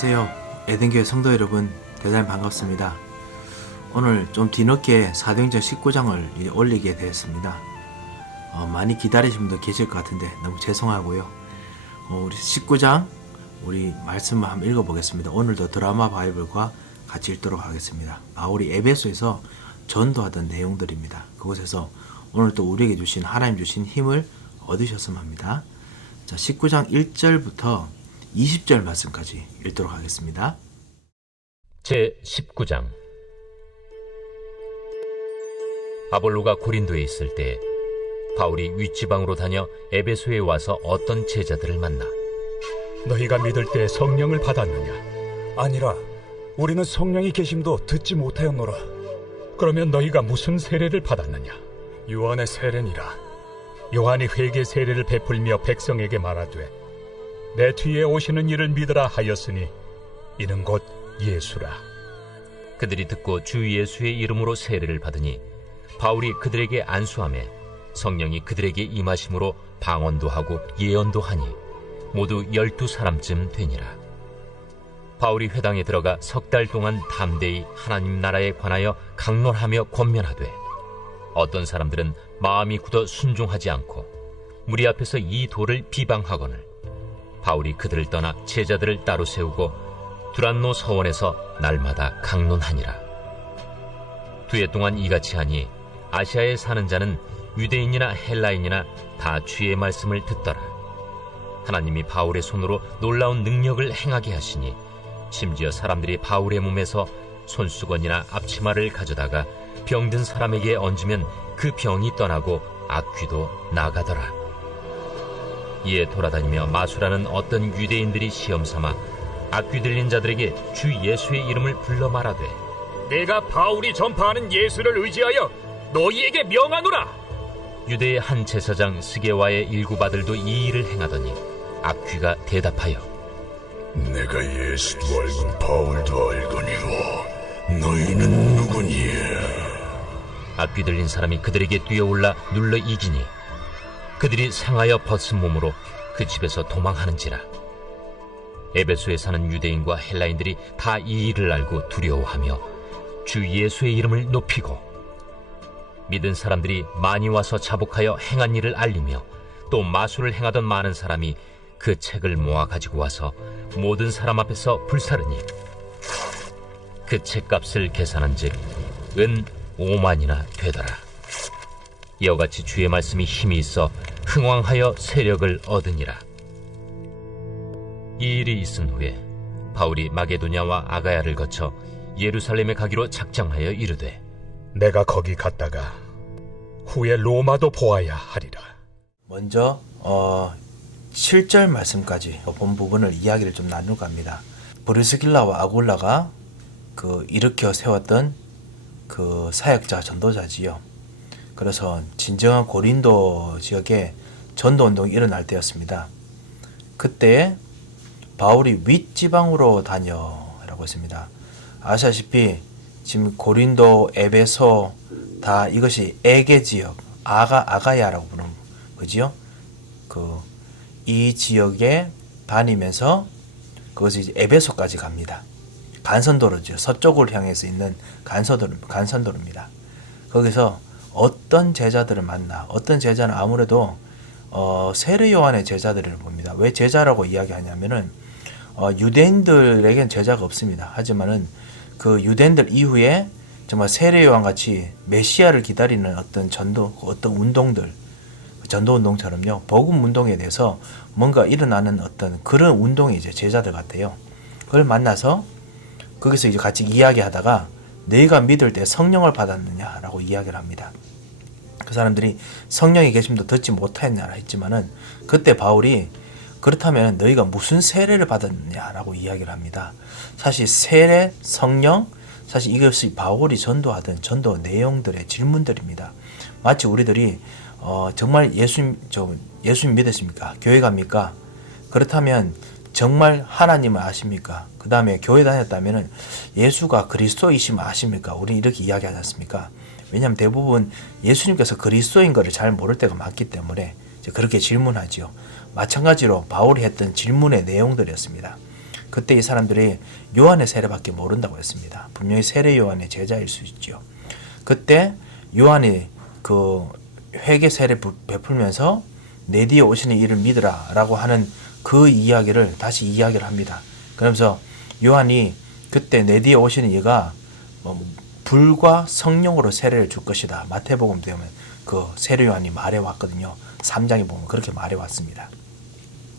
안녕하세요. 에덴교회 성도 여러분, 대단히 반갑습니다. 오늘 좀 뒤늦게 사도행전 19장을 올리게 되었습니다. 많이 기다리신 분도 계실 것 같은데 너무 죄송하고요. 우리 19장 우리 말씀을 한번 읽어보겠습니다. 오늘도 드라마 바이블과 같이 읽도록 하겠습니다. 바울이 에베소에서 전도하던 내용들입니다. 그곳에서 오늘 또 우리에게 주신 하나님 주신 힘을 얻으셨으면 합니다. 자, 19장 1절부터 20절 말씀까지 읽도록 하겠습니다. 제19장. 아볼로가 고린도에 있을 때 바울이 윗지방으로 다녀 에베소에 와서 어떤 제자들을 만나 너희가 믿을 때 성령을 받았느냐? 아니라 우리는 성령이 계심도 듣지 못하였노라. 그러면 너희가 무슨 세례를 받았느냐? 요한의 세례니라. 요한이 회개 세례를 베풀며 백성에게 말하되 내 뒤에 오시는 이를 믿으라 하였으니 이는 곧 예수라. 그들이 듣고 주 예수의 이름으로 세례를 받으니 바울이 그들에게 안수하매 성령이 그들에게 임하심으로 방언도 하고 예언도 하니 모두 12사람쯤 되니라. 바울이 회당에 들어가 석 달 동안 담대히 하나님 나라에 관하여 강론하며 권면하되 어떤 사람들은 마음이 굳어 순종하지 않고 무리 앞에서 이 도를 비방하거늘 바울이 그들을 떠나 제자들을 따로 세우고 두란노 서원에서 날마다 강론하니라. 2해 동안 이같이 하니 아시아에 사는 자는 유대인이나 헬라인이나 다 주의 말씀을 듣더라. 하나님이 바울의 손으로 놀라운 능력을 행하게 하시니 심지어 사람들이 바울의 몸에서 손수건이나 앞치마를 가져다가 병든 사람에게 얹으면 그 병이 떠나고 악귀도 나가더라. 이에 돌아다니며 마술하는 어떤 유대인들이 시험삼아 악귀 들린 자들에게 주 예수의 이름을 불러 말하되 내가 바울이 전파하는 예수를 의지하여 너희에게 명하노라. 유대의 한 제사장 스게와의 일곱 아들도 이 일을 행하더니 악귀가 대답하여 내가 예수도 알고 바울도 알거니와 너희는 누구니? 악귀 들린 사람이 그들에게 뛰어올라 눌러 이기니 그들이 상하여 벗은 몸으로 그 집에서 도망하는지라. 에베소에 사는 유대인과 헬라인들이 다 이 일을 알고 두려워하며 주 예수의 이름을 높이고 믿은 사람들이 많이 와서 자복하여 행한 일을 알리며 또 마술을 행하던 많은 사람이 그 책을 모아 가지고 와서 모든 사람 앞에서 불사르니 그 책값을 계산한즉 은 5만이나 되더라. 이와 같이 주의 말씀이 힘이 있어 흥왕하여 세력을 얻으니라. 이 일이 있은 후에 바울이 마게도냐와 아가야를 거쳐 예루살렘에 가기로 작정하여 이르되 내가 거기 갔다가 후에 로마도 보아야 하리라. 먼저 7절 말씀까지 본 부분을 이야기를 좀 나누고 합니다. 브리스길라와 아굴라가 일으켜 세웠던 그 사역자 전도자지요. 그래서 진정한 고린도 지역에 전도운동이 일어날 때였습니다. 그때 바울이 윗지방으로 다녀라고 했습니다. 아시다시피 지금 고린도, 에베소 다 이것이 에게 지역, 아가야라고 부르는 거지요. 이 지역에 다니면서 그것이 이제 에베소까지 갑니다. 간선도로죠. 서쪽을 향해서 있는 간선도로입니다. 거기서 어떤 제자들을 만나, 어떤 제자는 아무래도 세례 요한의 제자들을 봅니다. 왜 제자라고 이야기하냐면은 유대인들에겐 제자가 없습니다. 하지만은 그 유대인들 이후에 정말 세례 요한 같이 메시아를 기다리는 어떤 어떤 운동들, 전도 운동처럼요, 복음 운동에 대해서 뭔가 일어나는 어떤 그런 운동이 이제 제자들 같아요. 그걸 만나서 거기서 이제 같이 이야기하다가 너희가 믿을 때 성령을 받았느냐라고 이야기를 합니다. 그 사람들이 성령이 계심도 듣지 못하였냐라 했지만은 그때 바울이 그렇다면 너희가 무슨 세례를 받았느냐라고 이야기를 합니다. 사실 세례, 성령, 사실 이것이 바울이 전도하던 전도 내용들의 질문들입니다. 마치 우리들이 정말 예수님 믿으십니까? 교회 갑니까? 그렇다면 정말 하나님을 아십니까? 그 다음에 교회 다녔다면 예수가 그리스도이심을 아십니까? 우리 이렇게 이야기하지 않습니까? 왜냐하면 대부분 예수님께서 그리스도인 것을 잘 모를 때가 많기 때문에 그렇게 질문하지요. 마찬가지로 바울이 했던 질문의 내용들이었습니다. 그때 이 사람들이 요한의 세례밖에 모른다고 했습니다. 분명히 세례 요한의 제자일 수 있죠. 그때 요한이 그 회개 세례 베풀면서 내 뒤에 오시는 이를 믿으라 라고 하는 그 이야기를 다시 이야기를 합니다. 그러면서 요한이 그때 내 뒤에 오시는 이가 불과 성령으로 세례를 줄 것이다. 마태복음 되면 그 세례 요한이 말해왔거든요. 3장에 보면 그렇게 말해왔습니다.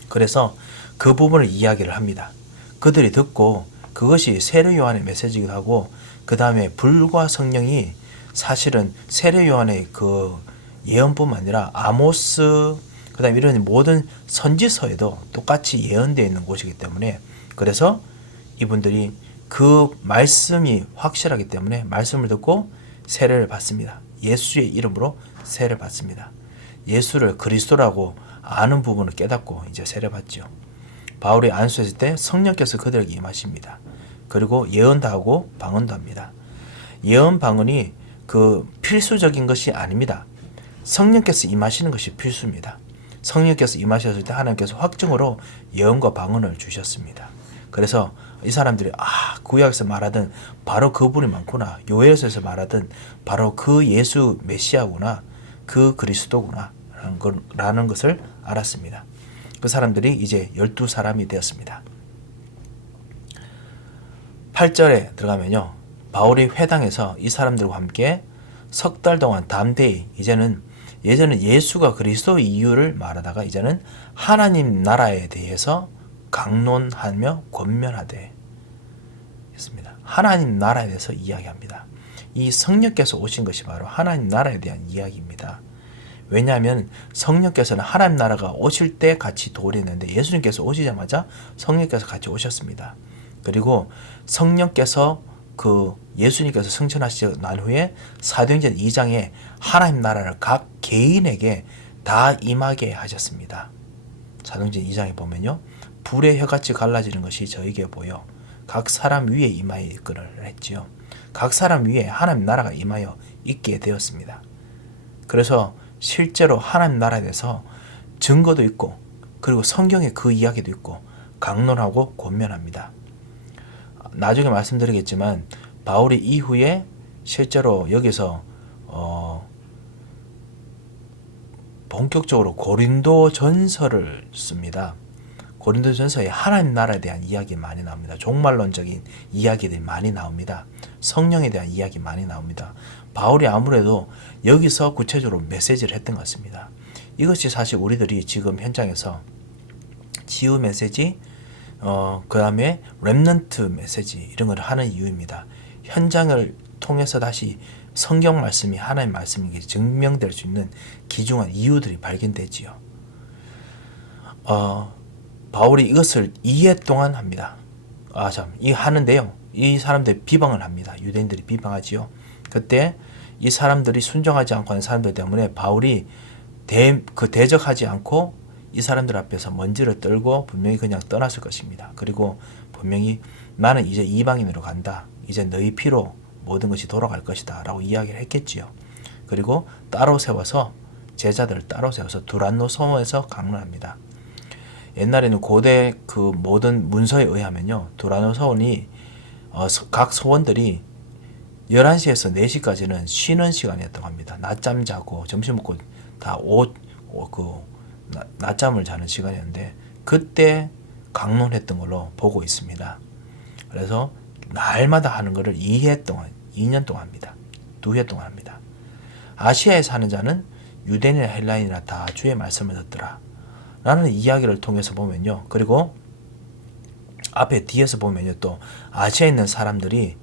그래서 그 부분을 이야기를 합니다. 그들이 듣고 그것이 세례 요한의 메시지이기도 하고 그 다음에 불과 성령이 사실은 세례 요한의 그 예언뿐만 아니라 아모스 그 다음에 이런 모든 선지서에도 똑같이 예언되어 있는 곳이기 때문에 그래서 이분들이 그 말씀이 확실하기 때문에 말씀을 듣고 세례를 받습니다. 예수의 이름으로 세례를 받습니다. 예수를 그리스도라고 아는 부분을 깨닫고 이제 세례 받죠. 바울이 안수했을 때 성령께서 그들에게 임하십니다. 그리고 예언도 하고 방언도 합니다. 예언 방언이 그 필수적인 것이 아닙니다. 성령께서 임하시는 것이 필수입니다. 성령께서 임하셨을 때 하나님께서 확증으로 예언과 방언을 주셨습니다. 그래서 이 사람들이 구약에서 말하던 바로 그분이 많구나, 요엘서에서 말하던 바로 그 예수 메시아구나, 그 그리스도구나 라는 것을 알았습니다. 그 사람들이 이제 12사람이 되었습니다. 8절에 들어가면요, 바울이 회당에서 이 사람들과 함께 석 달 동안 담대히 예전은 예수가 그리스도의 이유를 말하다가 이제는 하나님 나라에 대해서 강론하며 권면하되 했습니다. 하나님 나라에 대해서 이야기합니다. 이 성령께서 오신 것이 바로 하나님 나라에 대한 이야기입니다. 왜냐하면 성령께서는 하나님 나라가 오실 때 같이 도래했는데 예수님께서 오시자마자 성령께서 같이 오셨습니다. 그리고 성령께서 예수님께서 승천하시고 난 후에 사도행전 2장에 하나님 나라를 각 개인에게 다 임하게 하셨습니다. 사도행전 2장에 보면요, 불의 혀같이 갈라지는 것이 저에게 보여 각 사람 위에 임하여 있기를 했지요. 각 사람 위에 하나님 나라가 임하여 있게 되었습니다. 그래서 실제로 하나님 나라에 대해서 증거도 있고 그리고 성경에 그 이야기도 있고 강론하고 권면합니다. 나중에 말씀드리겠지만 바울이 이후에 실제로 여기서 본격적으로 고린도 전서를 씁니다. 고린도 전서에 하나님 나라에 대한 이야기 많이 나옵니다. 종말론적인 이야기들이 많이 나옵니다. 성령에 대한 이야기 많이 나옵니다. 바울이 아무래도 여기서 구체적으로 메시지를 했던 것 같습니다. 이것이 사실 우리들이 지금 현장에서 치유 메시지, 그 다음에 렘넌트 메시지 이런 걸 하는 이유입니다. 현장을 통해서 다시 성경 말씀이 하나님 말씀이 증명될 수 있는 귀중한 이유들이 발견되지요. 바울이 이것을 2회 동안 합니다. 하는데요. 이 사람들이 비방을 합니다. 유대인들이 비방하지요. 그때 이 사람들이 순종하지 않고 하는 사람들 때문에 바울이 대적하지 않고 이 사람들 앞에서 먼지를 떨고 분명히 그냥 떠났을 것입니다. 그리고 분명히 나는 이제 이방인으로 간다. 이제 너희 피로 모든 것이 돌아갈 것이다 라고 이야기를 했겠지요. 그리고 제자들을 따로 세워서 두란노 성에서 강론합니다. 옛날에는 고대 그 모든 문서에 의하면요, 두란노 서원이 각 서원들이 11시에서 4시까지는 쉬는 시간이었다고 합니다. 낮잠 자고 점심 먹고 다 낮잠을 자는 시간이었는데 그때 강론했던 걸로 보고 있습니다. 그래서 날마다 하는 것을 2년 동안 합니다. 2회 동안 합니다. 아시아에 사는 자는 유대인이나 헬라인이나 다 주의 말씀을 듣더라 라는 이야기를 통해서 보면요, 그리고 앞에 뒤에서 보면요, 또 아시아에 있는 사람들이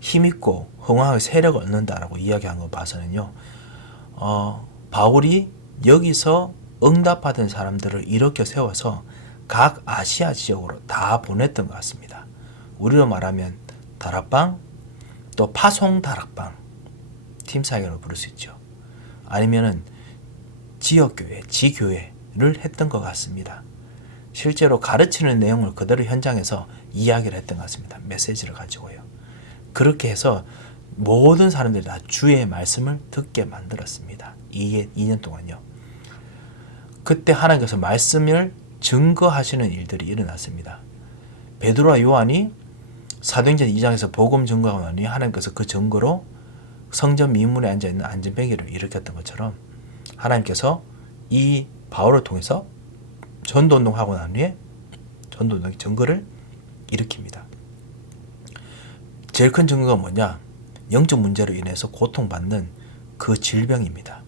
힘있고 흥왕하게 세력을 얻는다라고 이야기한 거 봐서는요, 바울이 여기서 응답받은 사람들을 이렇게 세워서 각 아시아 지역으로 다 보냈던 것 같습니다. 우리로 말하면 다락방, 또 파송 다락방, 팀 사역으로 부를 수 있죠. 아니면은 지역교회, 지교회를 했던 것 같습니다. 실제로 가르치는 내용을 그대로 현장에서 이야기를 했던 것 같습니다. 메시지를 가지고요. 그렇게 해서 모든 사람들이 다 주의 말씀을 듣게 만들었습니다. 2년 동안요. 그때 하나님께서 말씀을 증거하시는 일들이 일어났습니다. 베드로와 요한이 사도행전 2장에서 복음 증거하고 나니 하나님께서 그 증거로 성전 미문에 앉아있는 안전뱅이를 일으켰던 것처럼 하나님께서 이 바울을 통해서 전도운동하고 난 후에 전도운동의 증거를 일으킵니다. 제일 큰 증거가 뭐냐? 영적 문제로 인해서 고통받는 그 질병입니다.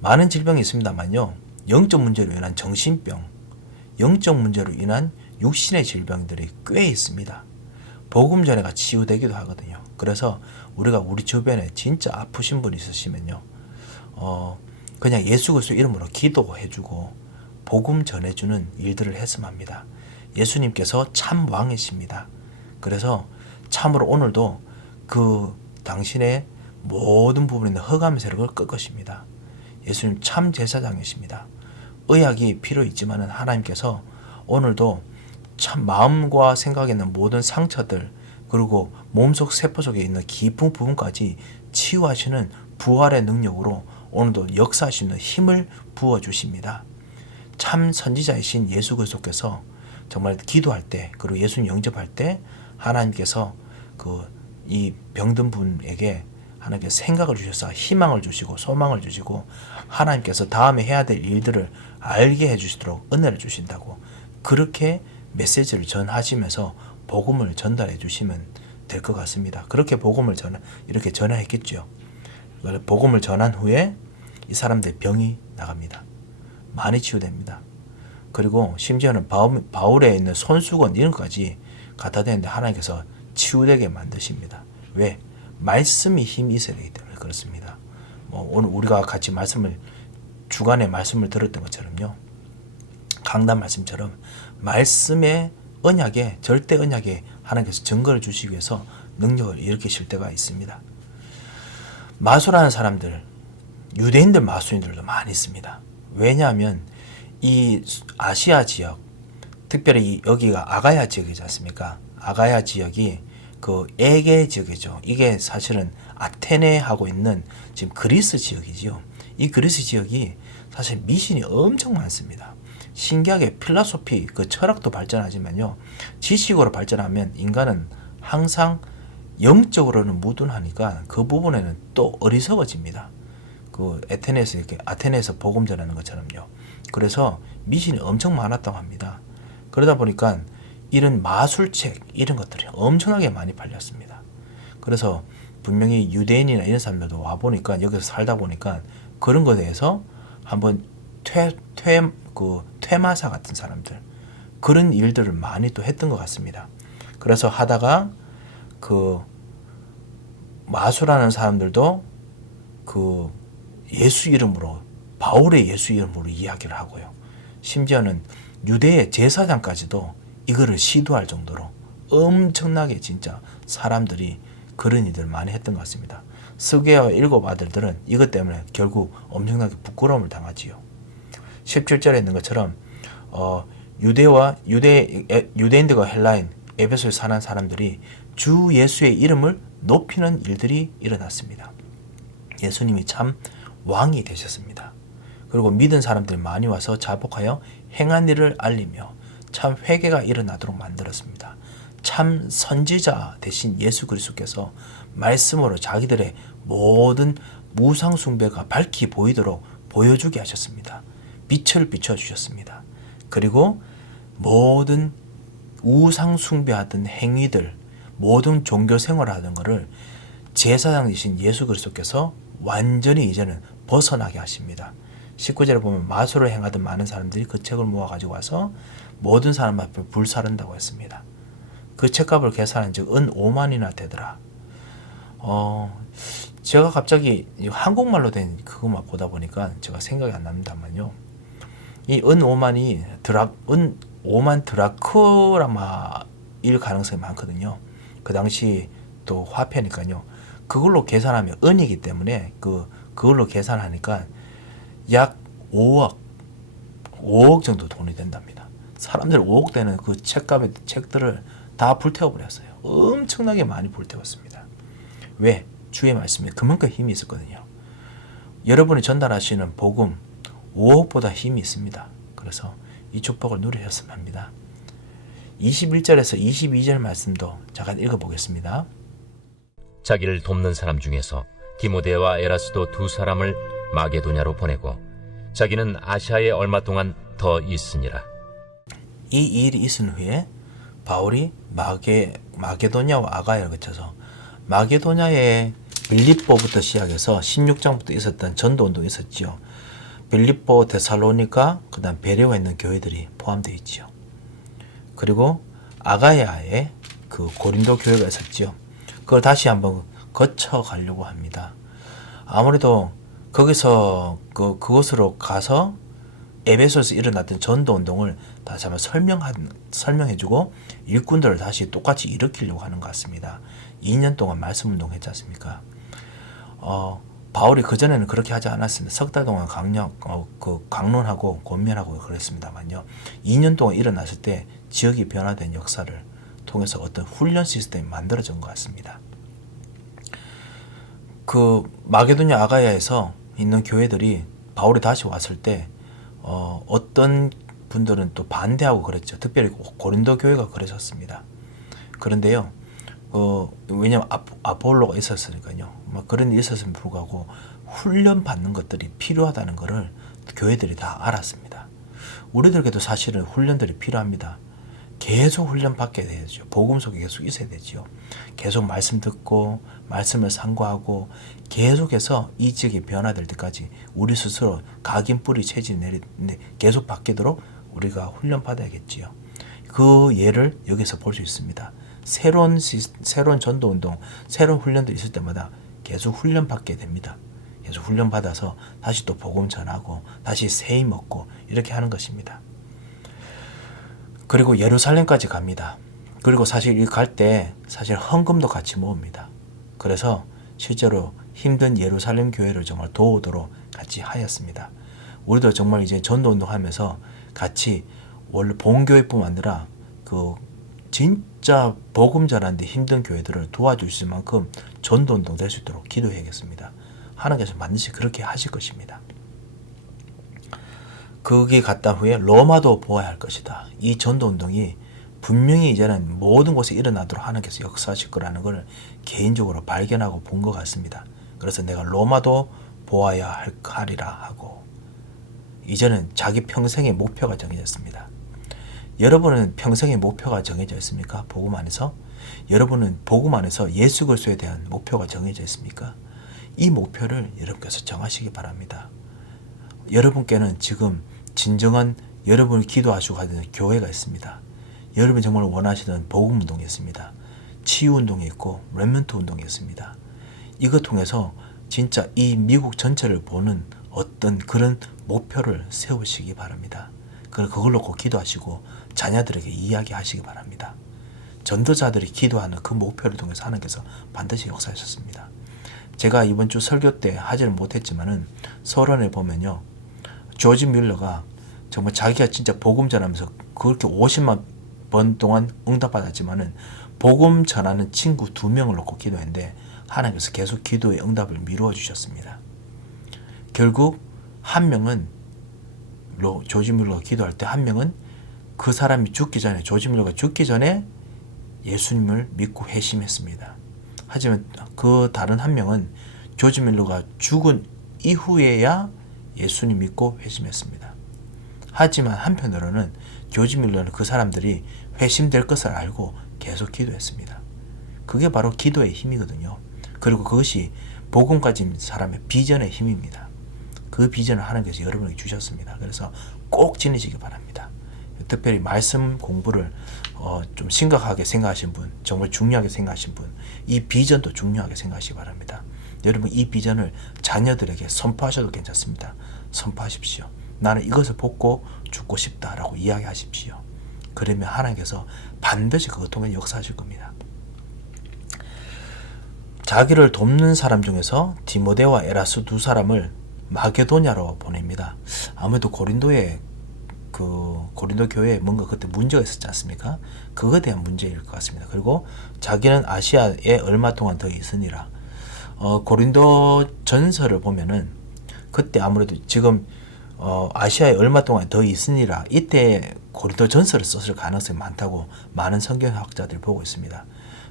많은 질병이 있습니다만요. 영적 문제로 인한 정신병, 영적 문제로 인한 육신의 질병들이 꽤 있습니다. 복음 전에가 치유되기도 하거든요. 그래서 우리가 우리 주변에 진짜 아프신 분 있으시면요. 그냥 예수 그리스도 이름으로 기도해주고 복음 전해주는 일들을 했으면 합니다. 예수님께서 참 왕이십니다. 그래서 참으로 오늘도 그 당신의 모든 부분에 있는 흑암 세력을 끌 것입니다. 예수님 참 제사장이십니다. 의학이 필요 있지만은 하나님께서 오늘도 참 마음과 생각에 있는 모든 상처들 그리고 몸속 세포 속에 있는 깊은 부분까지 치유하시는 부활의 능력으로 오늘도 역사하시는 힘을 부어주십니다. 참 선지자이신 예수 그리스도께서 정말 기도할 때 그리고 예수님 영접할 때 하나님께서 이 병든 분에게 하나님께서 생각을 주셔서 희망을 주시고 소망을 주시고 하나님께서 다음에 해야 될 일들을 알게 해주시도록 은혜를 주신다고 그렇게 메시지를 전하시면서 복음을 전달해 주시면 될 것 같습니다. 그렇게 복음을 이렇게 전화했겠죠. 복음을 전한 후에 이 사람들의 병이 나갑니다. 많이 치유됩니다. 그리고 심지어는 바울에 있는 손수건 이런 것까지 갖다 대는데 하나님께서 치유되게 만드십니다. 왜? 말씀이 힘이 있어야 되기 때문에 그렇습니다. 오늘 우리가 같이 주간에 말씀을 들었던 것처럼요. 강단 말씀처럼 말씀의 언약에 절대 언약에 하나님께서 증거를 주시기 위해서 능력을 일으키실 때가 있습니다. 마술하는 사람들, 유대인들 마술인들도 많이 있습니다. 왜냐하면 이 아시아 지역, 특별히 여기가 아가야 지역이지 않습니까? 아가야 지역이 그 에게 지역이죠. 이게 사실은 아테네하고 있는 지금 그리스 지역이지요. 이 그리스 지역이 사실 미신이 엄청 많습니다. 신기하게 필라소피 그 철학도 발전하지만요. 지식으로 발전하면 인간은 항상 영적으로는 무둔하니까 그 부분에는 또 어리석어집니다. 그 아테네에서 복음 전하는 것처럼요. 그래서 미신이 엄청 많았다고 합니다. 그러다 보니까 이런 마술책 이런 것들이 엄청나게 많이 팔렸습니다. 그래서 분명히 유대인이나 이런 사람들도 와 보니까 여기서 살다 보니까 그런 거에 대해서 한번 퇴마사 같은 사람들 그런 일들을 많이 또 했던 것 같습니다. 그래서 하다가 그 마술하는 사람들도 그 예수 이름으로 바울의 예수 이름으로 이야기를 하고요. 심지어는 유대의 제사장까지도 이거를 시도할 정도로 엄청나게 진짜 사람들이 그런 일들을 많이 했던 것 같습니다. 스게와 7 아들들은 이것 때문에 결국 엄청나게 부끄러움을 당하지요. 17절에 있는 것처럼 유대인들과 헬라인 에베소에 사는 사람들이 주 예수의 이름을 높이는 일들이 일어났습니다. 예수님이 참 왕이 되셨습니다. 그리고 믿은 사람들이 많이 와서 자복하여 행한 일을 알리며 참 회개가 일어나도록 만들었습니다. 참 선지자 되신 예수 그리스도께서 말씀으로 자기들의 모든 무상 숭배가 밝히 보이도록 보여주게 하셨습니다. 빛을 비춰주셨습니다. 그리고 모든 우상 숭배하던 행위들, 모든 종교 생활하던 것을 제사장이신 예수 그리스도께서 완전히 이제는 벗어나게 하십니다. 19절에 보면 마술을 행하던 많은 사람들이 그 책을 모아가지고 와서 모든 사람 앞에 불사른다고 했습니다. 그 책값을 계산한 즉 은 5만이나 되더라. 제가 갑자기 한국말로 된 그것만 보다 보니까 제가 생각이 안 납니다만요. 이 은 5만이 은 5만 드라크마일 가능성이 많거든요. 그 당시 또 화폐니까요. 그걸로 계산하면 은이기 때문에 그걸로 계산하니까 약 5억 정도 돈이 된답니다. 사람들 5억 되는 그 책들을 다 불태워버렸어요. 엄청나게 많이 불태웠습니다. 왜? 주의 말씀에 그만큼 힘이 있었거든요. 여러분이 전달하시는 복음 5억보다 힘이 있습니다. 그래서 이 축복을 누리셨으면 합니다. 21절에서 22절 말씀도 잠깐 읽어보겠습니다. 자기를 돕는 사람 중에서 디모데와 에라스도 두 사람을 마게도냐로 보내고 자기는 아시아에 얼마 동안 더 있으니라. 이 일이 있은 후에 바울이 마게도냐와 아가야를 거쳐서 마게도냐에 빌립보부터 시작해서 16장부터 있었던 전도운동이 있었지요. 빌립보, 데살로니가, 그 다음 베레오에 있는 교회들이 포함되어 있지요. 그리고 아가야에 그 고린도 교회가 있었지요. 그걸 다시 한번 거쳐가려고 합니다. 아무래도 거기서 그곳으로 가서 에베소에서 일어났던 전도운동을 다시 한번 설명해주고 일꾼들을 다시 똑같이 일으키려고 하는 것 같습니다. 2년 동안 말씀운동 했지 않습니까? 바울이 그전에는 그렇게 하지 않았습니다. 석 달 동안 강론하고 권면하고 그랬습니다만요. 2년 동안 일어났을 때 지역이 변화된 역사를 통해서 어떤 훈련 시스템이 만들어진 것 같습니다. 그 마게도냐 아가야에서 있는 교회들이 바울이 다시 왔을 때 어떤 분들은 또 반대하고 그랬죠. 특별히 고린도 교회가 그러셨습니다. 그런데요, 왜냐면 아폴로가 있었으니까요. 그런 일이 있었음에 불구하고 훈련 받는 것들이 필요하다는 것을 교회들이 다 알았습니다. 우리들에게도 사실은 훈련들이 필요합니다. 계속 훈련 받게 되죠. 복음 속에 계속 있어야 되죠. 계속 말씀 듣고 말씀을 상고하고 계속해서 이 지역이 변화될 때까지 우리 스스로 각인 뿌리 체질 내리는데 계속 바뀌도록 우리가 훈련 받아야겠지요. 그 예를 여기서 볼 수 있습니다. 새로운 전도운동, 새로운 훈련도 있을 때마다 계속 훈련 받게 됩니다. 계속 훈련 받아서 다시 또 복음 전하고 다시 새 힘 얻고 이렇게 하는 것입니다. 그리고 예루살렘까지 갑니다. 그리고 사실 이 갈 때 사실 헌금도 같이 모읍니다. 그래서 실제로 힘든 예루살렘 교회를 정말 도우도록 같이 하였습니다. 우리도 정말 이제 전도운동 하면서 같이 원래 본교회뿐만 아니라 그 진짜 복음 전하는데 힘든 교회들을 도와줄 수 있을 만큼 전도운동 될 수 있도록 기도해야겠습니다. 하나님께서 반드시 그렇게 하실 것입니다. 거기 갔다 후에 로마도 보아야 할 것이다. 이 전도운동이 분명히 이제는 모든 곳에 일어나도록 하나님께서 역사하실 거라는 걸 개인적으로 발견하고 본 것 같습니다. 그래서 내가 로마도 보아야 하리라 하고 이제는 자기 평생의 목표가 정해졌습니다. 여러분은 평생의 목표가 정해져 있습니까? 복음 안에서? 여러분은 복음 안에서 예수 그리스도에 대한 목표가 정해져 있습니까? 이 목표를 여러분께서 정하시기 바랍니다. 여러분께는 지금 진정한 여러분을 기도하시고 가는 교회가 있습니다. 여러분이 정말 원하시는 복음 운동이 있습니다. 치유 운동이 있고 렘넌트 운동이 있습니다. 이것 통해서 진짜 이 미국 전체를 보는 어떤 그런 목표를 세우시기 바랍니다. 그걸로 꼭 기도하시고 자녀들에게 이야기하시기 바랍니다. 전도자들이 기도하는 그 목표를 통해서 하나님께서 반드시 역사하셨습니다. 제가 이번 주 설교 때 하지를 못했지만은 서론에 보면요, 조지 뮬러가 정말 자기가 진짜 복음 전하면서 그렇게 50만 번 동안 응답받았지만은 복음 전하는 친구 2명을 놓고 기도했는데 하나님께서 계속 기도의 응답을 미루어 주셨습니다. 결국 한 명은 조지 뮬러가 기도할 때 한 명은 그 사람이 죽기 전에, 조지 뮬러가 죽기 전에 예수님을 믿고 회심했습니다. 하지만 그 다른 한 명은 조지 뮬러가 죽은 이후에야 예수님 믿고 회심했습니다. 하지만 한편으로는 조지 뮬러는 그 사람들이 회심될 것을 알고 계속 기도했습니다. 그게 바로 기도의 힘이거든요. 그리고 그것이 복음 가진 사람의 비전의 힘입니다. 그 비전을 하나님께서 여러분에게 주셨습니다. 그래서 꼭 지니시기 바랍니다. 특별히 말씀 공부를 좀 심각하게 생각하신 분, 정말 중요하게 생각하신 분, 이 비전도 중요하게 생각하시기 바랍니다. 여러분 이 비전을 자녀들에게 선포하셔도 괜찮습니다. 선포하십시오. 나는 이것을 벗고 죽고 싶다라고 이야기하십시오. 그러면 하나님께서 반드시 그것 통해 역사하실 겁니다. 자기를 돕는 사람 중에서 디모데와 에라스 두 사람을 마게도냐로 보냅니다. 아무래도 고린도 교회에 뭔가 그때 문제가 있었지 않습니까? 그거에 대한 문제일 것 같습니다. 그리고 자기는 아시아에 얼마 동안 더 있으니라. 고린도 전서를 보면은 그때 아무래도 지금 아시아에 얼마 동안 더 있으니라 이때 고린도 전서를 썼을 가능성이 많다고 많은 성경학자들이 보고 있습니다.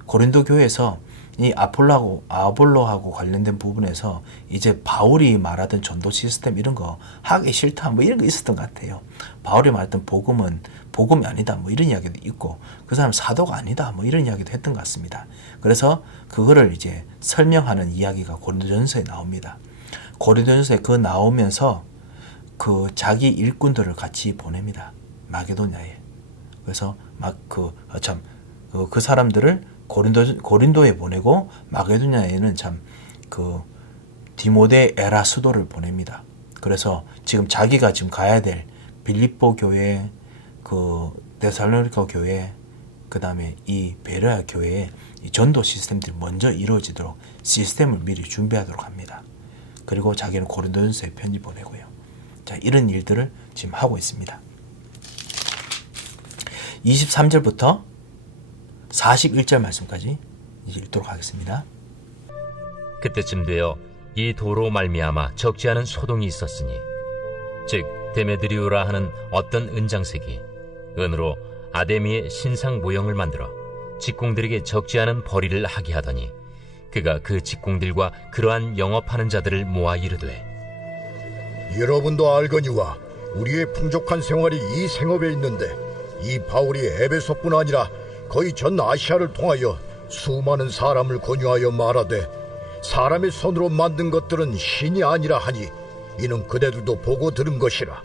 고린도 교회에서 이 아볼로하고 관련된 부분에서 이제 바울이 말하던 전도 시스템 이런 거 하기 싫다 뭐 이런 거 있었던 것 같아요. 바울이 말했던 복음은 복음이 아니다 뭐 이런 이야기도 있고 그 사람 사도가 아니다 뭐 이런 이야기도 했던 것 같습니다. 그래서 그거를 이제 설명하는 이야기가 고린도전서에 나옵니다. 고린도전서에 그 나오면서 그 자기 일꾼들을 같이 보냅니다. 마게도냐에. 그래서 그 사람들을 고린도에 보내고 마게도냐에는 참 그 디모데 에라스도를 보냅니다. 그래서 지금 자기가 지금 가야 될 빌립보 교회, 그 데살로니가 교회, 그 다음에 이 베레아 교회의 이 전도 시스템들이 먼저 이루어지도록 시스템을 미리 준비하도록 합니다. 그리고 자기는 고린도전서에 편지 보내고요. 자, 이런 일들을 지금 하고 있습니다. 23절부터 41절 말씀까지 이제 읽도록 하겠습니다. 그때쯤 되어 이 도로 말미암아 적지 않은 소동이 있었으니 즉 데메드리오라 하는 어떤 은장색이 은으로 아데미의 신상 모형을 만들어 직공들에게 적지 않은 벌이를 하게 하더니 그가 그 직공들과 그러한 영업하는 자들을 모아 이르되 여러분도 알거니와 우리의 풍족한 생활이 이 생업에 있는데 이 바울이 에베소뿐 아니라 거의 전 아시아를 통하여 수많은 사람을 권유하여 말하되 사람의 손으로 만든 것들은 신이 아니라 하니 이는 그대들도 보고 들은 것이라.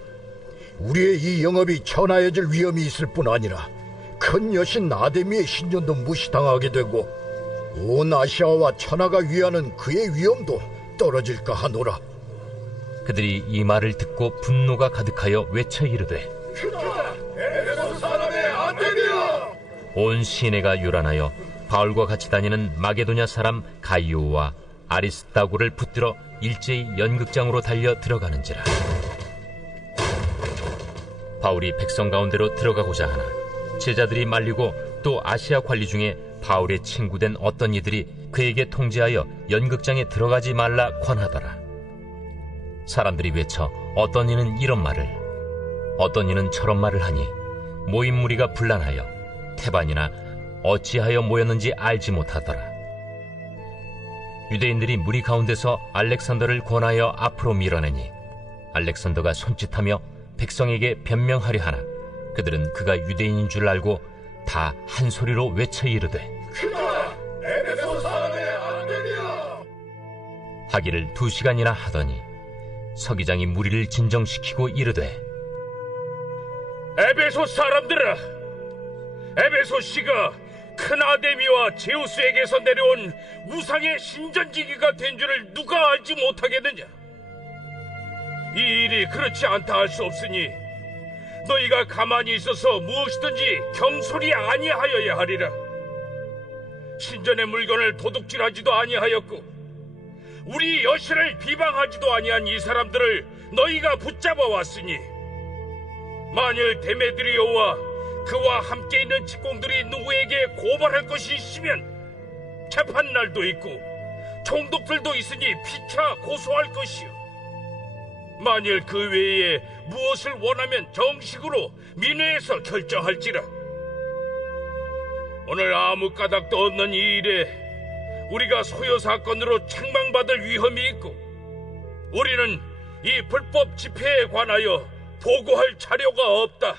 우리의 이 영업이 천하해질 위험이 있을 뿐 아니라 큰 여신 아데미의 신전도 무시당하게 되고 온 아시아와 천하가 위하는 그의 위엄도 떨어질까 하노라. 그들이 이 말을 듣고 분노가 가득하여 외쳐 이르되 에베소 사람의 아데미야! 온 시내가 요란하여 바울과 같이 다니는 마게도냐 사람 가이오와 아리스다고를 붙들어 일제히 연극장으로 달려 들어가는지라. 바울이 백성 가운데로 들어가고자 하나 제자들이 말리고 또 아시아 관리 중에 바울의 친구된 어떤 이들이 그에게 통지하여 연극장에 들어가지 말라 권하더라. 사람들이 외쳐 어떤 이는 이런 말을 어떤 이는 저런 말을 하니 모인 무리가 분란하여 태반이나 어찌하여 모였는지 알지 못하더라. 유대인들이 무리 가운데서 알렉산더를 권하여 앞으로 밀어내니 알렉산더가 손짓하며 백성에게 변명하려 하나 그들은 그가 유대인인 줄 알고 다 한 소리로 외쳐 이르되 에베소 사람의 아데미야! 하기를 2시간이나 하더니 서기장이 무리를 진정시키고 이르되 에베소 사람들아, 에베소시가 큰 아데미와 제우스에게서 내려온 우상의 신전지기가 된 줄을 누가 알지 못하겠느냐? 이 일이 그렇지 않다 할 수 없으니 너희가 가만히 있어서 무엇이든지 경솔히 아니하여야 하리라. 신전의 물건을 도둑질하지도 아니하였고 우리 여신을 비방하지도 아니한 이 사람들을 너희가 붙잡아 왔으니 만일 데메드리오와 그와 함께 있는 직공들이 누구에게 고발할 것이 있으면 재판날도 있고 총독들도 있으니 피차 고소할 것이요. 만일 그 외에 무엇을 원하면 정식으로 민회에서 결정할지라. 오늘 아무 까닭도 없는 이 일에 우리가 소요 사건으로 책망받을 위험이 있고 우리는 이 불법 집회에 관하여 보고할 자료가 없다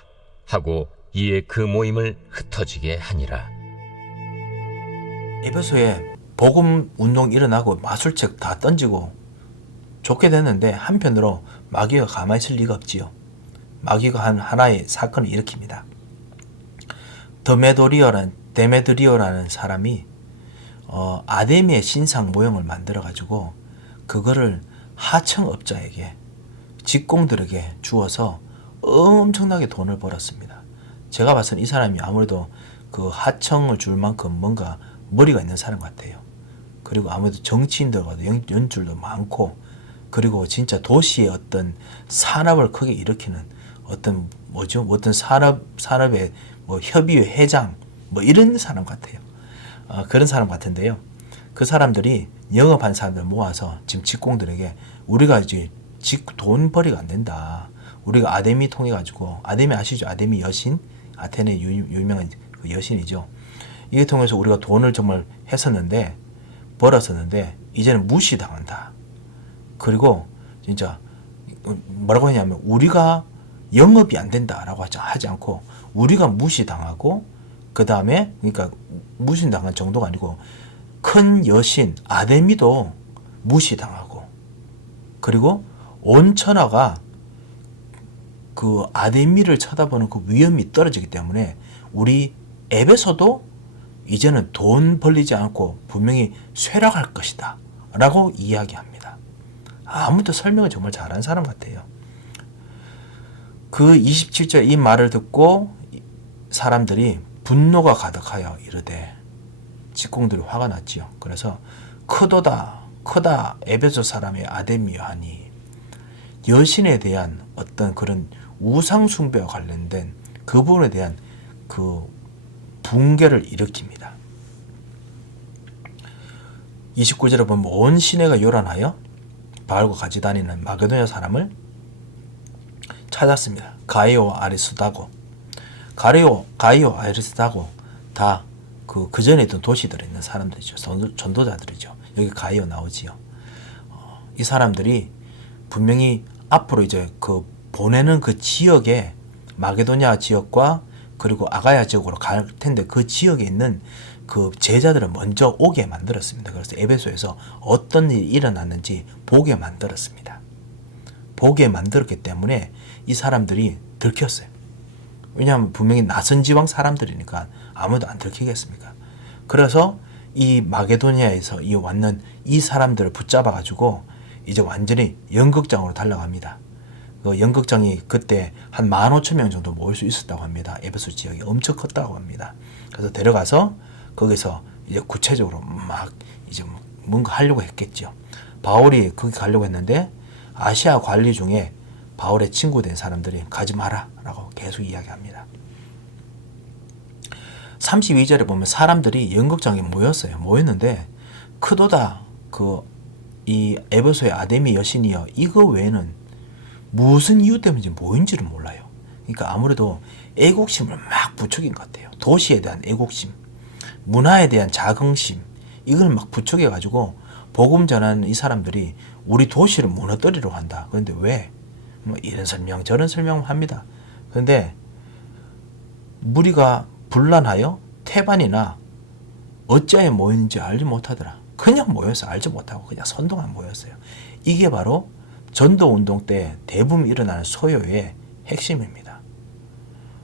하고 이에 그 모임을 흩어지게 하니라. 에베소에 복음 운동 일어나고 마술책 다 던지고 좋게 됐는데 한편으로 마귀가 가만히 있을 리가 없지요. 마귀가 한 하나의 사건을 일으킵니다. 데메드리오라는 사람이 아데미의 신상 모형을 만들어 가지고 그거를 하청업자에게 직공들에게 주어서 엄청나게 돈을 벌었습니다. 제가 봐서는 이 사람이 아무래도 그 하청을 줄 만큼 뭔가 머리가 있는 사람 같아요. 그리고 아무래도 정치인들과도 연줄도 많고 그리고 진짜 도시의 어떤 산업을 크게 일으키는 어떤 산업의 뭐 협의회 회장 뭐 이런 사람 같아요. 그런 사람 같은데요. 그 사람들이 영업한 사람들 모아서 지금 직공들에게 우리가 이제 돈벌이가 안 된다. 우리가 아데미 통해 가지고, 아데미 아시죠? 아데미 여신, 아테네 유명한 그 여신이죠. 이게 통해서 우리가 돈을 정말 했었는데, 벌었었는데 이제는 무시당한다. 그리고 진짜 뭐라고 하냐면 우리가 영업이 안 된다라고 하지 않고 우리가 무시당하고, 그 다음에 그러니까 무시당한 정도가 아니고 큰 여신 아데미도 무시당하고, 그리고 온 천하가 그 아데미를 쳐다보는 그 위험이 떨어지기 때문에 우리 에베소도 이제는 돈 벌리지 않고 분명히 쇠락할 것이다 라고 이야기합니다. 아무도 설명을 정말 잘하는 사람 같아요. 그 27절 이 말을 듣고 사람들이 분노가 가득하여 이르되, 직공들이 화가 났지요. 그래서 크다 에베소 사람의 아데미여 하니, 여신에 대한 어떤 그런 우상 숭배와 관련된 그 부분에 대한 그 붕괴를 일으킵니다. 29절에 보면 온 시내가 요란하여 바알과 같이 다니는 마게도냐 사람을 찾았습니다. 가이오와 아리스다고 다 그 전에 있던 도시들에 있는 사람들이죠. 전도자들이죠. 여기 가이오 나오지요. 이 사람들이 분명히 앞으로 이제 그 보내는 그 지역에 마게도냐 지역과 그리고 아가야 지역으로 갈 텐데 그 지역에 있는 그 제자들을 먼저 오게 만들었습니다. 그래서 에베소에서 어떤 일이 일어났는지 보게 만들었습니다. 보게 만들었기 때문에 이 사람들이 들켰어요. 왜냐하면 분명히 낯선 지방 사람들이니까 아무도 안 들키겠습니까? 그래서 이 마게도니아에서 왔는 이 사람들을 붙잡아 가지고 이제 완전히 연극장으로 달려갑니다. 그 연극장이 그때 한 15,000명 정도 모일 수 있었다고 합니다. 에베소 지역이 엄청 컸다고 합니다. 그래서 데려가서 거기서 이제 구체적으로 막 이제 뭔가 하려고 했겠죠. 바울이 거기 가려고 했는데 아시아 관리 중에 바울의 친구 된 사람들이 가지 마라 라고 계속 이야기합니다. 32절에 보면 사람들이 연극장에 모였는데 크도다 이 에베소의 아데미 여신이여 이거 외에는 무슨 이유 때문인지 뭐인지를 몰라요. 그러니까 아무래도 애국심을 막 부추긴 것 같아요. 도시에 대한 애국심, 문화에 대한 자긍심, 이걸 막 부추겨가지고 복음 전하는 이 사람들이 우리 도시를 무너뜨리려고 한다. 그런데 왜? 뭐 이런 설명 저런 설명을 합니다. 그런데 무리가 분란하여 태반이나 어찌하여 모였는지 알지 못하더라. 그냥 모여서 알지 못하고 그냥 선동만 모였어요. 이게 바로 전도운동 때 대부분 일어나는 소요의 핵심입니다.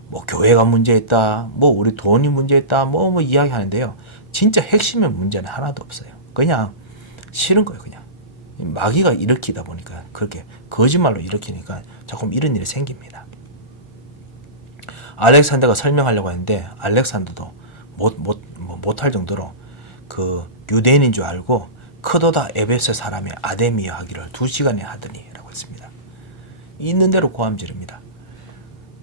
뭐 교회가 문제있다, 뭐 우리 돈이 문제있다, 뭐 이야기하는데요. 진짜 핵심의 문제는 하나도 없어요. 그냥 싫은 거예요. 그냥 마귀가 일으키다 보니까 그렇게 거짓말로 일으키니까 조금 이런 일이 생깁니다. 알렉산더가 설명하려고 했는데 알렉산더도 못할 정도로 그 유대인인 줄 알고 크도다 에베소 사람의 아데미여 하기를 2시간에 하더니 라고 했습니다. 있는 대로 고함 지릅니다.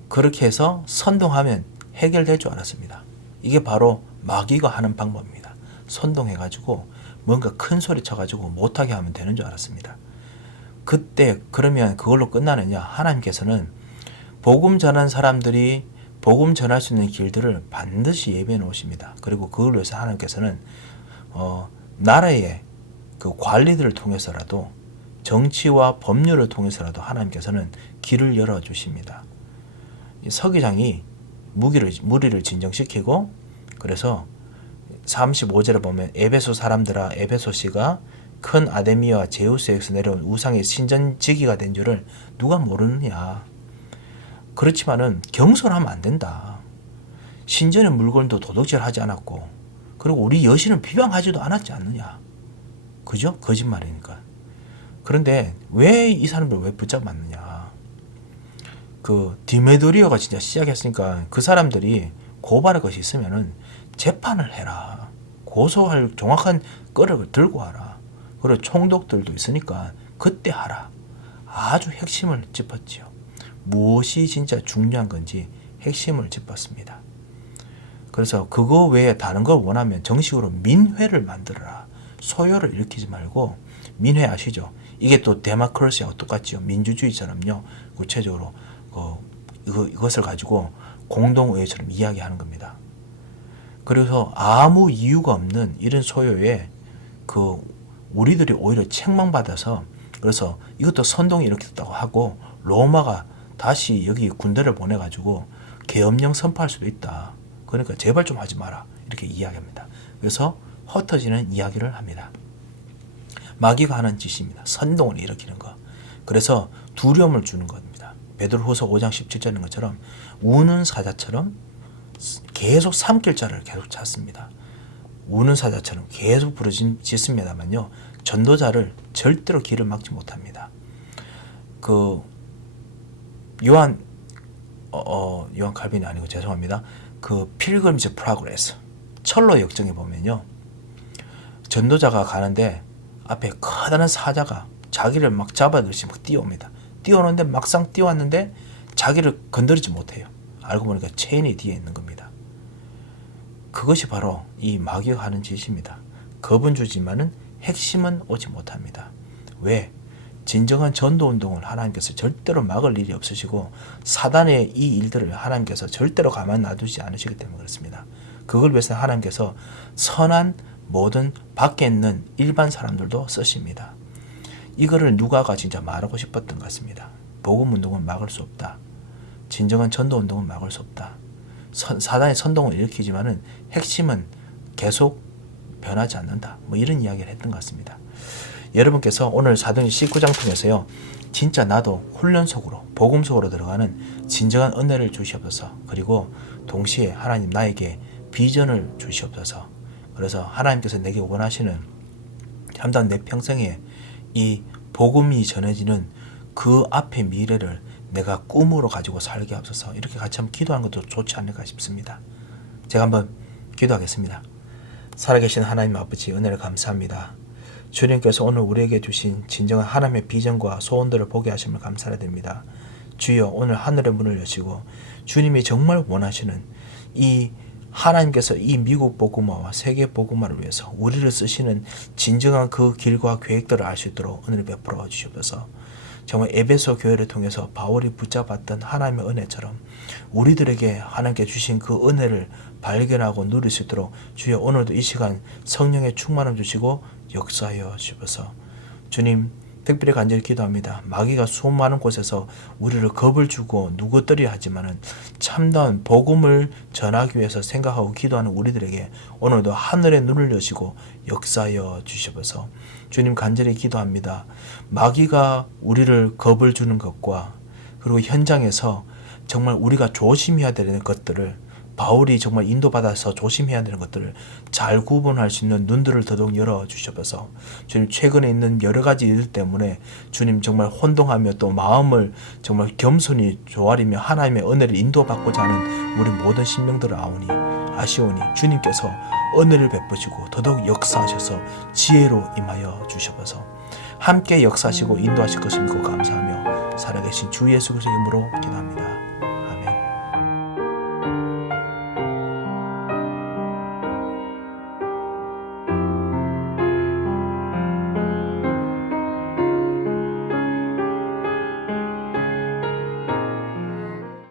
그렇게 해서 선동하면 해결될 줄 알았습니다. 이게 바로 마귀가 하는 방법입니다. 선동해가지고 뭔가 큰 소리 쳐가지고 못하게 하면 되는 줄 알았습니다. 그때 그러면 그걸로 끝나느냐? 하나님께서는 복음 전한 사람들이 복음 전할 수 있는 길들을 반드시 예비해 놓으십니다. 그리고 그걸 위해서 하나님께서는 나라의 그 관리들을 통해서라도 정치와 법률을 통해서라도 하나님께서는 길을 열어주십니다. 서기장이 무리를 진정시키고 그래서 35절에 보면 에베소 사람들아 에베소시가 큰 아데미와 제우스에서 내려온 우상의 신전지기가 된 줄을 누가 모르느냐. 그렇지만은 경솔하면 안 된다. 신전의 물건도 도둑질하지 않았고 그리고 우리 여신은 비방하지도 않았지 않느냐. 그죠? 거짓말이니까. 그런데 왜 이 사람들 왜 붙잡았느냐. 그 디메드리오가 진짜 시작했으니까 그 사람들이 고발할 것이 있으면은 재판을 해라. 고소할 정확한 거를 들고 와라. 그리고 총독들도 있으니까 그때 하라. 아주 핵심을 짚었지요. 무엇이 진짜 중요한 건지 핵심을 짚었습니다. 그래서 그거 외에 다른 걸 원하면 정식으로 민회를 만들어라. 소요를 일으키지 말고 민회 아시죠? 이게 또 데모크라시하고 똑같죠. 민주주의처럼요. 구체적으로 이것을 가지고 공동의회처럼 이야기하는 겁니다. 그래서 아무 이유가 없는 이런 소요에 우리들이 오히려 책망받아서, 그래서 이것도 선동이 일으켰다고 하고 로마가 다시 여기 군대를 보내가지고 계엄령 선포할 수도 있다. 그러니까 제발 좀 하지 마라. 이렇게 이야기합니다. 그래서 흩어지는 이야기를 합니다. 마귀가 하는 짓입니다. 선동을 일으키는 거. 그래서 두려움을 주는 겁니다. 베드로후서 5장 17절인 것처럼 우는 사자처럼 계속 삼킬 자를 계속 찾습니다. 우는 사자처럼 계속 부르짖습니다만요. 전도자를 절대로 길을 막지 못합니다. 요한 칼빈이 아니고 죄송합니다. 필그림즈 프로그레스 철로 역정에 보면요. 전도자가 가는데 앞에 커다란 사자가 자기를 막 잡아들지 막 뛰어옵니다. 뛰어오는데 막상 뛰어왔는데 자기를 건드리지 못해요. 알고 보니까 체인이 뒤에 있는 겁니다. 그것이 바로 이 마귀가 하는 짓입니다. 겁은 주지만은 핵심은 오지 못합니다. 왜? 진정한 전도운동을 하나님께서 절대로 막을 일이 없으시고 사단의 이 일들을 하나님께서 절대로 가만 놔두지 않으시기 때문에 그렇습니다. 그걸 위해서 하나님께서 선한 모든 밖에 있는 일반 사람들도 쓰십니다. 이거를 누가가 진짜 말하고 싶었던 것 같습니다. 복음운동은 막을 수 없다. 진정한 전도운동은 막을 수 없다. 사단의 선동을 일으키지만은 핵심은 계속 변하지 않는다. 이런 이야기를 했던 것 같습니다. 여러분께서 오늘 사도행 19장 통해서요. 진짜 나도 훈련 속으로 복음 속으로 들어가는 진정한 은혜를 주시옵소서. 그리고 동시에 하나님 나에게 비전을 주시옵소서. 그래서 하나님께서 내게 원하시는 참다운 내 평생에 이 복음이 전해지는 그 앞의 미래를 내가 꿈으로 가지고 살게 하옵소서. 이렇게 같이 한번 기도하는 것도 좋지 않을까 싶습니다. 제가 한번 기도하겠습니다. 살아계신 하나님 아버지 은혜를 감사합니다. 주님께서 오늘 우리에게 주신 진정한 하나님의 비전과 소원들을 보게 하심을 감사드립니다. 주여 오늘 하늘의 문을 여시고 주님이 정말 원하시는 이 하나님께서 이 미국 복음화와 세계 복음화를 위해서 우리를 쓰시는 진정한 그 길과 계획들을 알 수 있도록 은혜를 베풀어 주시옵소서. 정말 에베소 교회를 통해서 바울이 붙잡았던 하나님의 은혜처럼 우리들에게 하나님께 주신 그 은혜를 발견하고 누릴 수 있도록 주여 오늘도 이 시간 성령의 충만함 주시고 역사하여 주셔서 주님 특별히 간절히 기도합니다. 마귀가 수많은 곳에서 우리를 겁을 주고 누구들이 하지만은 참다운 복음을 전하기 위해서 생각하고 기도하는 우리들에게 오늘도 하늘의 눈을 여시고 역사하여 주시옵소서. 주님 간절히 기도합니다. 마귀가 우리를 겁을 주는 것과 그리고 현장에서 정말 우리가 조심해야 되는 것들을 바울이 정말 인도받아서 조심해야 되는 것들을 잘 구분할 수 있는 눈들을 더더욱 열어주셔서 주님 최근에 있는 여러 가지 일 때문에 주님 정말 혼동하며 또 마음을 정말 겸손히 조아리며 하나님의 은혜를 인도받고자 하는 우리 모든 신명들을 아시오니 주님께서 은혜를 베푸시고 더더욱 역사하셔서 지혜로 임하여 주셔서 함께 역사하시고 인도하실 것을 믿고 감사하며 살아계신 주 예수 그리스도의 이름으로 기도합니다.